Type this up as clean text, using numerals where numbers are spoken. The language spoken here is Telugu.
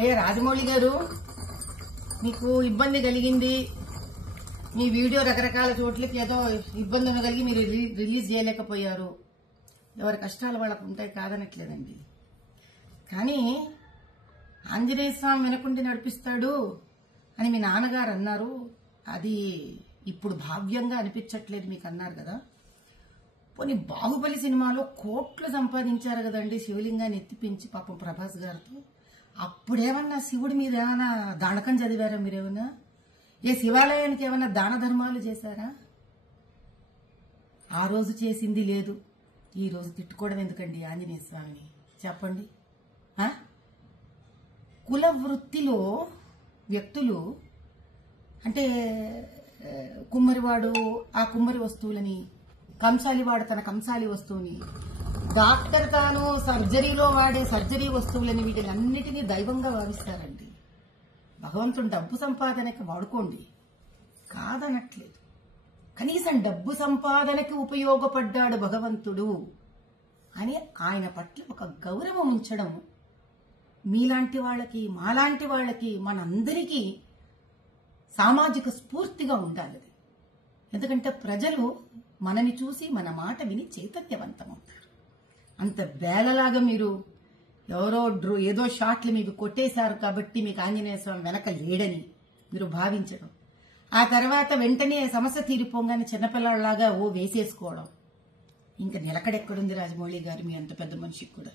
అయ్యా రాజమౌళి గారు, మీకు ఇబ్బంది కలిగింది, మీ వీడియో రకరకాల చోట్లకి ఏదో ఇబ్బంది కలిగి మీరు రిలీజ్ చేయలేకపోయారు. ఎవరి కష్టాలు వాళ్ళకు ఉంటాయి, కాదనట్లేదండి. కానీ ఆంజనేయ స్వామి వెనకుండి నడిపిస్తాడు అని మీ నాన్నగారు అన్నారు. అది ఇప్పుడు భావ్యంగా అనిపించట్లేదు మీకు అన్నారు కదా. పోనీ బాహుబలి సినిమాలో కోట్లు సంపాదించారు కదండి శివలింగాన్ని ఎత్తిపించి పాపం ప్రభాస్ గారితో. అప్పుడేమన్నా శివుడి మీద ఏమైనా దానకం చదివారా మీరేమన్నా? ఏ శివాలయానికి ఏమన్నా దాన ధర్మాలు చేశారా? ఆ రోజు చేసింది లేదు, ఈ రోజు తిట్టుకోవడం ఎందుకండి ఆంజనేయ స్వామిని చెప్పండి. కుల వృత్తిలో వ్యక్తులు అంటే కుమ్మరివాడు ఆ కుమ్మరి వస్తువులని, కంసాలివాడు తన కంసాలి వస్తువుని, డాక్టర్ తాను సర్జరీలో వాడే సర్జరీ వస్తువులని, వీటినన్నిటినీ దైవంగా భావిస్తారండి. భగవంతుడు డబ్బు సంపాదనకి వాడుకోండి, కాదనట్లేదు. కనీసం డబ్బు సంపాదనకి ఉపయోగపడ్డాడు భగవంతుడు అని ఆయన పట్ల ఒక గౌరవం ఉంచడం మీలాంటి వాళ్ళకి, మాలాంటి వాళ్ళకి, మనందరికీ సామాజిక స్ఫూర్తిగా ఉండాలి. ఎందుకంటే ప్రజలు మనని చూసి మన మాట విని చైతన్యవంతమవుతారు. అంత బేలలాగా మీరు ఎవరో ఏదో షాట్లు మీకు కొట్టేశారు కాబట్టి మీకు ఆంజనేయ స్వామి వెనక లేడని మీరు భావించడం, ఆ తర్వాత వెంటనే సమస్య తీరిపోగానే చిన్నపిల్లలాగా వేసేసుకోవడం, ఇంకా నిలకడెక్కడుంది రాజమౌళి గారు మీ అంత పెద్ద మనిషికి కూడా.